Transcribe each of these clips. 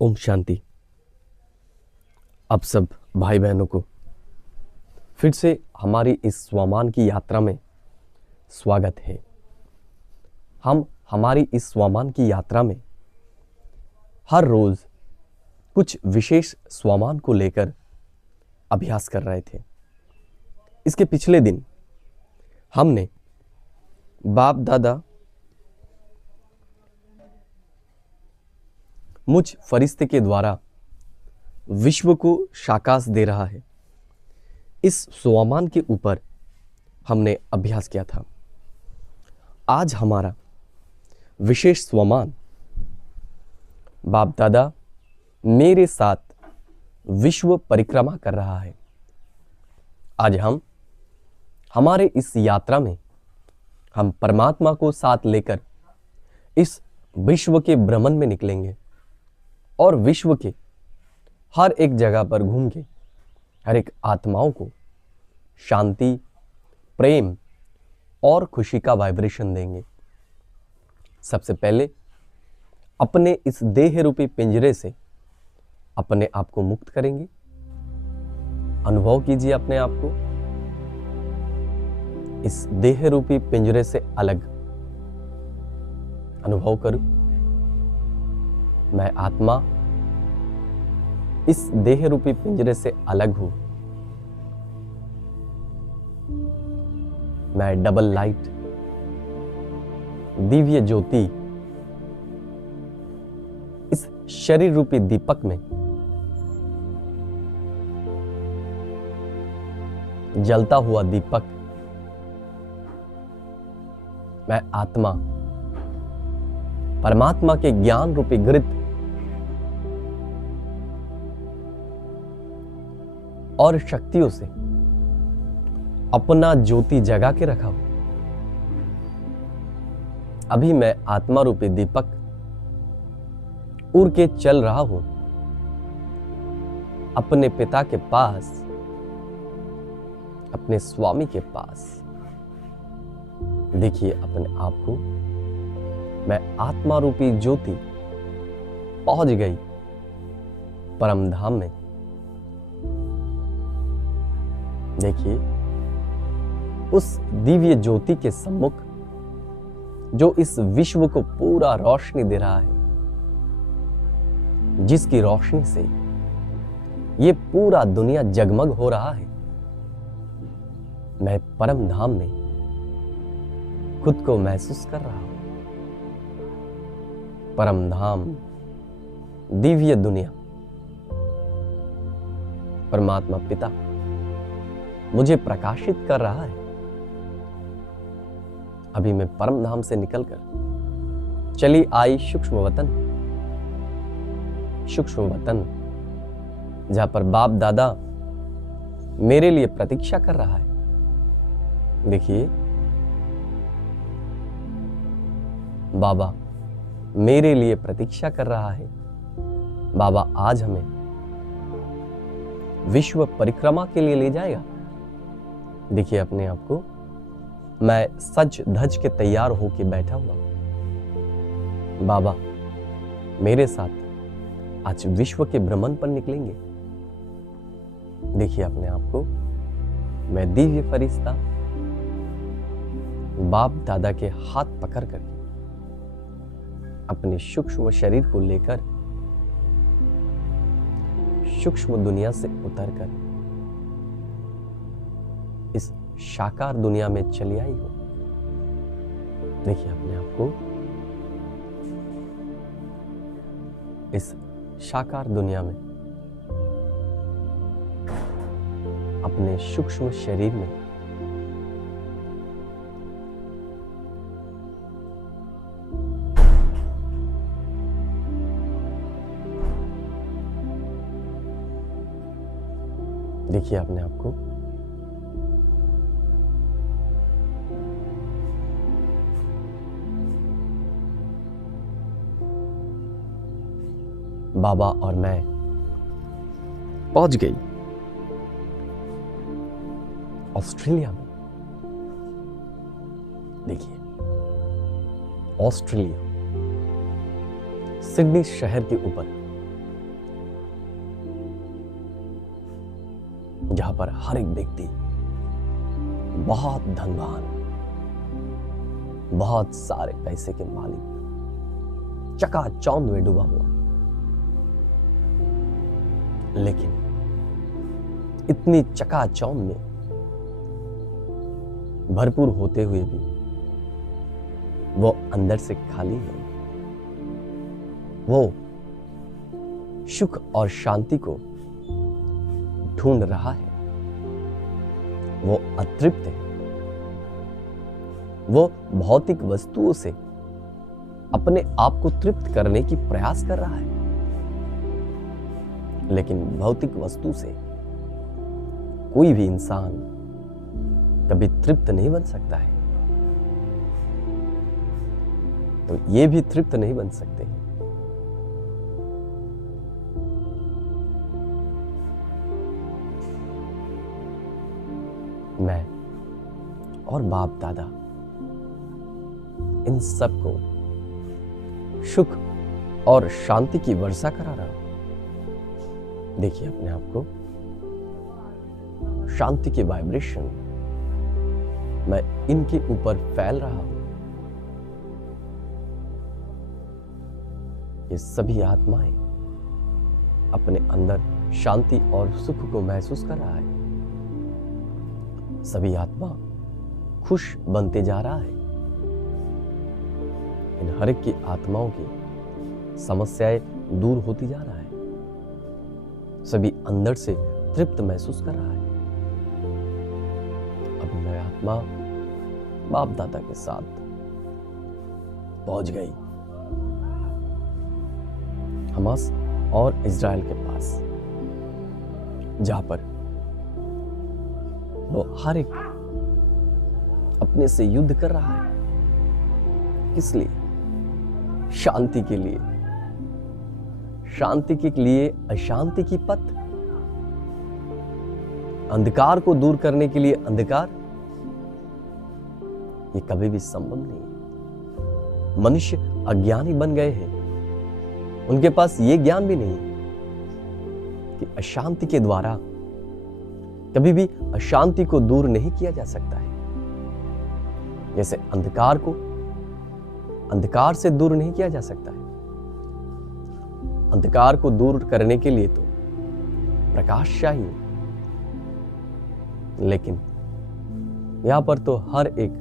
ओम शांति। अब सब भाई बहनों को फिर से हमारी इस स्वमान की यात्रा में स्वागत है। हम हमारी इस स्वमान की यात्रा में हर रोज कुछ विशेष स्वमान को लेकर अभ्यास कर रहे थे। इसके पिछले दिन हमने बाप दादा मुझ फरिश्ते के द्वारा विश्व को शाकाश दे रहा है, इस स्वमान के ऊपर हमने अभ्यास किया था। आज हमारा विशेष स्वमान बाप दादा मेरे साथ विश्व परिक्रमा कर रहा है। आज हम हमारे इस यात्रा में हम परमात्मा को साथ लेकर इस विश्व के भ्रमण में निकलेंगे और विश्व के हर एक जगह पर घूम के हर एक आत्माओं को शांति, प्रेम और खुशी का वाइब्रेशन देंगे। सबसे पहले अपने इस देह रूपी पिंजरे से अपने आप को मुक्त करेंगे। अनुभव कीजिए अपने आप को इस देह रूपी पिंजरे से अलग। अनुभव करूं, मैं आत्मा इस देह रूपी पिंजरे से अलग हूं। मैं डबल लाइट, दिव्य ज्योति इस शरीर रूपी दीपक में जलता हुआ दीपक, मैं आत्मा परमात्मा के ज्ञान रूपी घृत और शक्तियों से अपना ज्योति जगा के रखा हूं। अभी मैं आत्मा रूपी दीपक उड़ के चल रहा हूं अपने पिता के पास, अपने स्वामी के पास। देखिए अपने आप को, मैं आत्मा रूपी ज्योति पहुंच गई परम धाम में। देखिए उस दिव्य ज्योति के सम्मुख जो इस विश्व को पूरा रोशनी दे रहा है, जिसकी रोशनी से ये पूरा दुनिया जगमग हो रहा है, मैं परम धाम में खुद को महसूस कर रहा हूं। परम धाम, दिव्य दुनिया, परमात्मा पिता मुझे प्रकाशित कर रहा है। अभी मैं परम धाम से निकलकर चली आई सूक्ष्म वतन, सूक्ष्म वतन जहां पर बाप दादा मेरे लिए प्रतीक्षा कर रहा है। देखिए बाबा मेरे लिए प्रतीक्षा कर रहा है। बाबा आज हमें विश्व परिक्रमा के लिए ले जाएगा। देखिए अपने आप को, मैं सज धज के तैयार होके बैठा हुआ। बाबा मेरे साथ आज विश्व के भ्रमण पर निकलेंगे। देखिए अपने आप को, मैं दिव्य फरिश्ता बाप दादा के हाथ पकड़ कर अपने सूक्ष्म शरीर को लेकर सूक्ष्म दुनिया से उतरकर इस साकार दुनिया में चली आई हो। देखिए अपने आप को, इस साकार दुनिया में अपने सूक्ष्म शरीर में देखिए अपने आप को, बाबा और मैं पहुंच गई ऑस्ट्रेलिया में। देखिए ऑस्ट्रेलिया, सिडनी शहर के ऊपर जहां पर हर एक व्यक्ति बहुत धनवान, बहुत सारे पैसे के मालिक, चकाचौंध में डूबा हुआ, लेकिन इतनी चकाचौंध में भरपूर होते हुए भी वो अंदर से खाली है। वो सुख और शांति को ढूंढ रहा है, वो अतृप्त है, वो भौतिक वस्तुओं से अपने आप को तृप्त करने की प्रयास कर रहा है, लेकिन भौतिक वस्तु से कोई भी इंसान कभी तृप्त नहीं बन सकता है, तो ये भी तृप्त नहीं बन सकते। मैं और बाप दादा इन सबको सुख और शांति की वर्षा करा रहा हूं। देखिए अपने आप को, शांति के वाइब्रेशन मैं इनके ऊपर फैल रहा हूं। ये सभी आत्माएं अपने अंदर शांति और सुख को महसूस कर रहा है। सभी आत्मा खुश बनते जा रहा है। इन हर एक की आत्माओं की समस्याएं दूर होती जा रहा है। सभी अंदर से तृप्त महसूस कर रहा है। अब मैं आत्मा बाप दादा के साथ पहुंच गई हमास और इज़राइल के पास, जहां पर वो हर एक अपने से युद्ध कर रहा है। किस लिए? शांति के लिए। शांति के लिए अशांति की पथ, अंधकार को दूर करने के लिए अंधकार, ये कभी भी संभव नहीं है। मनुष्य अज्ञानी बन गए हैं। उनके पास ये ज्ञान भी नहीं कि अशांति के द्वारा कभी भी अशांति को दूर नहीं किया जा सकता है। जैसे अंधकार को अंधकार से दूर नहीं किया जा सकता है। अंधकार को दूर करने के लिए तो प्रकाश चाहिए, लेकिन यहां पर तो हर एक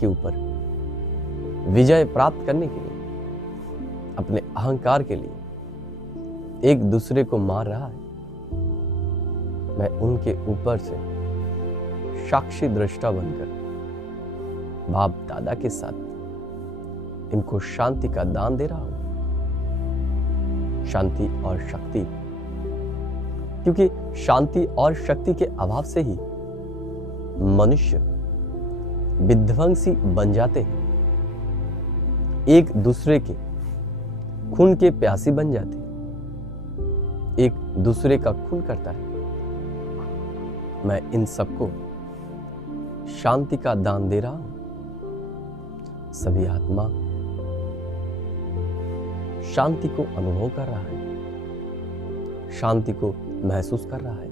के ऊपर विजय प्राप्त करने के लिए, अपने अहंकार के लिए एक दूसरे को मार रहा है। मैं उनके ऊपर से साक्षी दृष्टा बनकर बाप दादा के साथ इनको शांति का दान दे रहा हूं। शांति और शक्ति, क्योंकि शांति और शक्ति के अभाव से ही मनुष्य विध्वंसी बन जाते हैं, एक दूसरे के खून के प्यासी बन जाते हैं, एक दूसरे का खून करता है। मैं इन सबको शांति का दान दे रहा हूं। सभी आत्मा शांति को अनुभव कर रहा है, शांति को महसूस कर रहा है।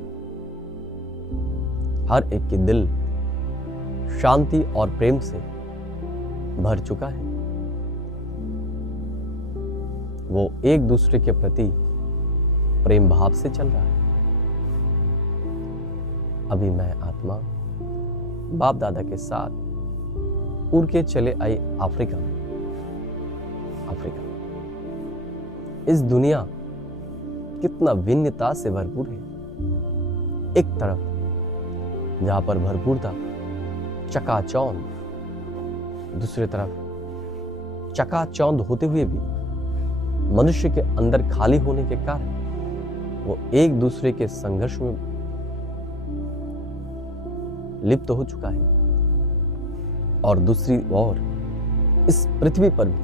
हर एक के दिल शांति और प्रेम से भर चुका है। वो एक दूसरे के प्रति प्रेम भाव से चल रहा है। अभी मैं आत्मा बाप दादा के साथ उड़ के चले आई अफ्रीका में। इस दुनिया कितना भिन्नता से भरपूर है। एक तरफ जहां पर भरपूरता चकाचौंध, दूसरी तरफ चकाचौंध होते हुए भी मनुष्य के अंदर खाली होने के कारण वो एक दूसरे के संघर्ष में लिप्त हो चुका है। और दूसरी ओर इस पृथ्वी पर भी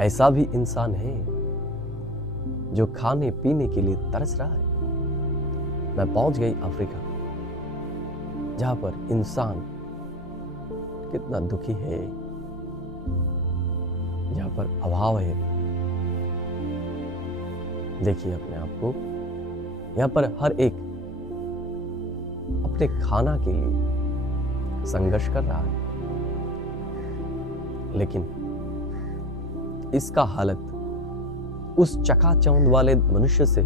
ऐसा भी इंसान है जो खाने पीने के लिए तरस रहा है। मैं पहुंच गई अफ्रीका, जहां पर इंसान कितना दुखी है, जहां पर अभाव है। देखिए अपने आप को, यहां पर हर एक अपने खाना के लिए संघर्ष कर रहा है, लेकिन इसका हालत उस चकाचौंध वाले मनुष्य से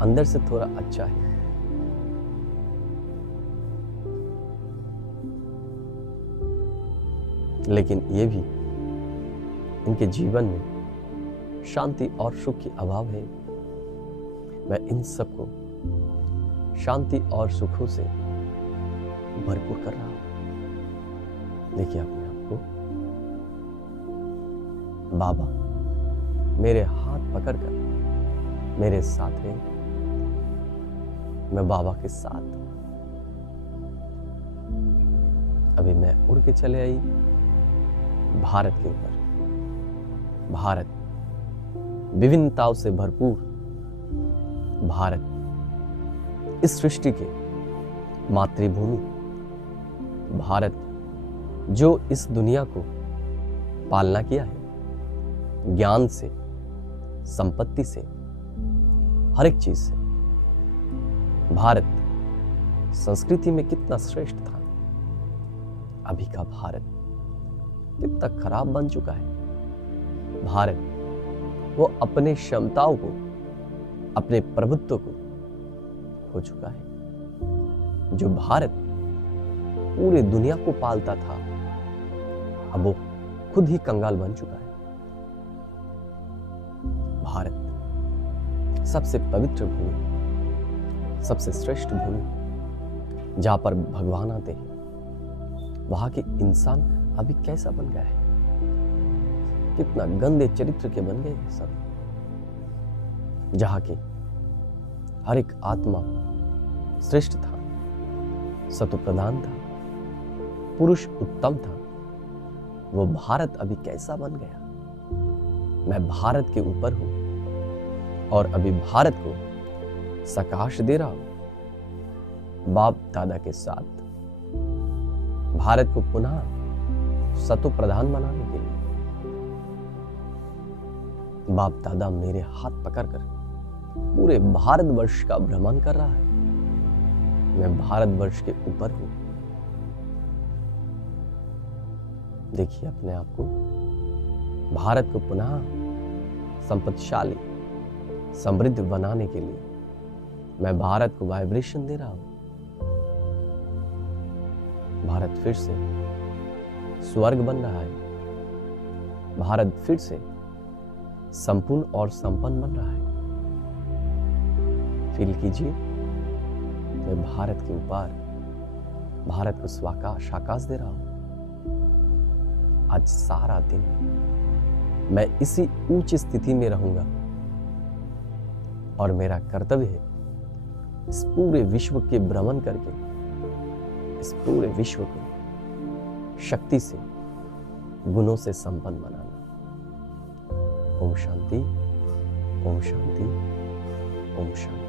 अंदर से थोड़ा अच्छा है। लेकिन ये भी इनके जीवन में शांति और सुख की अभाव है। मैं इन सबको शांति और सुखों से भरपूर कर रहा हूं। देखिए अपने आप को, बाबा मेरे हाथ पकड़कर मेरे साथ है, मैं बाबा के साथ हूं। अभी मैं उड़ के चले आई भारत के ऊपर। भारत विभिन्नताओं से भरपूर भारत, इस सृष्टि के मातृभूमि भारत, जो इस दुनिया को पालना किया है ज्ञान से, संपत्ति से, हर एक चीज से। भारत संस्कृति में कितना श्रेष्ठ था, अभी का भारत कितना खराब बन चुका है। भारत वो अपने क्षमताओं को, अपने प्रभुत्व को खो चुका है। जो भारत पूरी दुनिया को पालता था, अब वो खुद ही कंगाल बन चुका है। भारत सबसे पवित्र भूमि, सबसे श्रेष्ठ भूमि, जहां पर भगवान आते हैं, वहां के इंसान अभी कैसा बन गया है, कितना गंदे चरित्र के बन गए हैं सब। जहां के हर एक आत्मा श्रेष्ठ था, सतो प्रधान था, पुरुष उत्तम था, वो भारत अभी कैसा बन गया। मैं भारत के ऊपर हूं और अभी भारत को सकाश दे रहा हूं बाप दादा के साथ, भारत को पुनः सतो प्रधान बनाने के लिए। बाप दादा मेरे हाथ पकड़कर पूरे भारतवर्ष का भ्रमण कर रहा है। मैं भारतवर्ष के ऊपर हूं। देखिए अपने आप को, भारत को पुनः संपत्तिशाली, समृद्ध बनाने के लिए मैं भारत को वाइब्रेशन दे रहा हूं। भारत फिर से स्वर्ग बन रहा है। भारत फिर से संपूर्ण और संपन्न बन रहा है। फील कीजिए, मैं भारत के ऊपर, भारत को साकाश दे रहा हूं। आज सारा दिन मैं इसी ऊंच स्थिति में रहूंगा और मेरा कर्तव्य है इस पूरे विश्व के भ्रमण करके इस पूरे विश्व को शक्ति से, गुणों से संपन्न बनाना। ओम शांति, ओम शांति, ओम शांति।